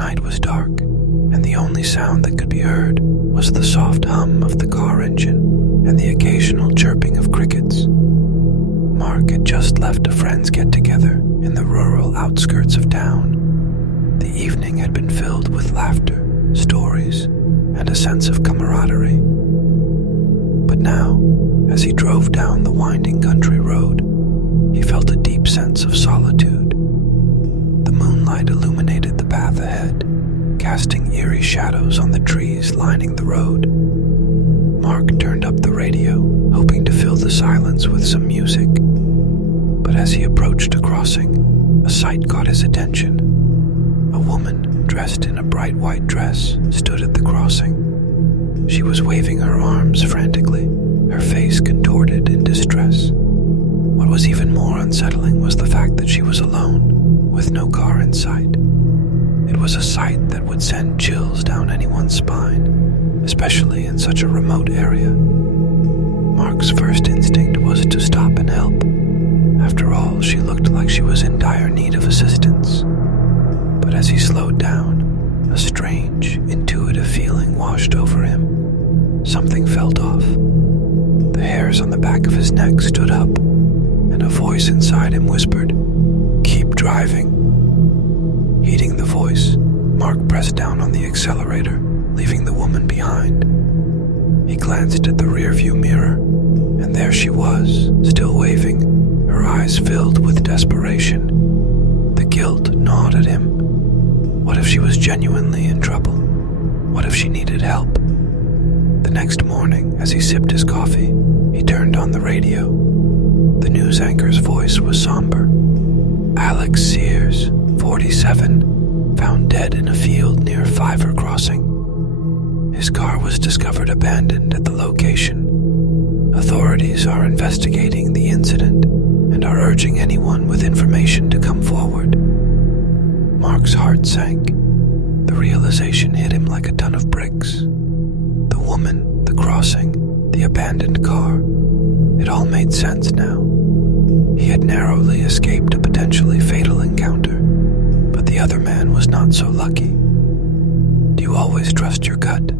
night was dark, and the only sound that could be heard was the soft hum of the car engine and the occasional chirping of crickets. Mark had just left a friend's get-together in the rural outskirts of town. The evening had been filled with laughter, stories, and a sense of camaraderie. But now, as he drove down the winding country road, he felt a deep sense of solitude. The moonlight illuminated the path ahead, casting eerie shadows on the trees lining the road. Mark turned up the radio, hoping to fill the silence with some music. But as he approached a crossing, a sight caught his attention. A woman, dressed in a bright white dress, stood at the crossing. She was waving her arms frantically, her face contorted in distress. What was even more unsettling was the fact that she was alone, with no car in sight. It was a sight that would send chills down anyone's spine, especially in such a remote area. Mark's first instinct was to stop and help. After all, she looked like she was in dire need of assistance. But as he slowed down, a strange, intuitive feeling washed over him. Something felt off. The hairs on the back of his neck stood up, and a voice inside him whispered, "Keep driving." Heeding the voice, Mark pressed down on the accelerator, leaving the woman behind. He glanced at the rearview mirror, and there she was, still waving, her eyes filled with desperation. The guilt gnawed at him. What if she was genuinely in trouble? What if she needed help? The next morning, as he sipped his coffee, he turned on the radio. The news anchor's voice was somber. Alex Sears, 47, found dead in a field near Fiver Crossing. His car was discovered abandoned at the location. Authorities are investigating the incident and are urging anyone with information to come forward. Mark's heart sank. The realization hit him like a ton of bricks. The woman, the crossing, the abandoned car. It all made sense now. He had narrowly escaped a potentially fatal encounter, but the other man was not so lucky. Do you always trust your gut?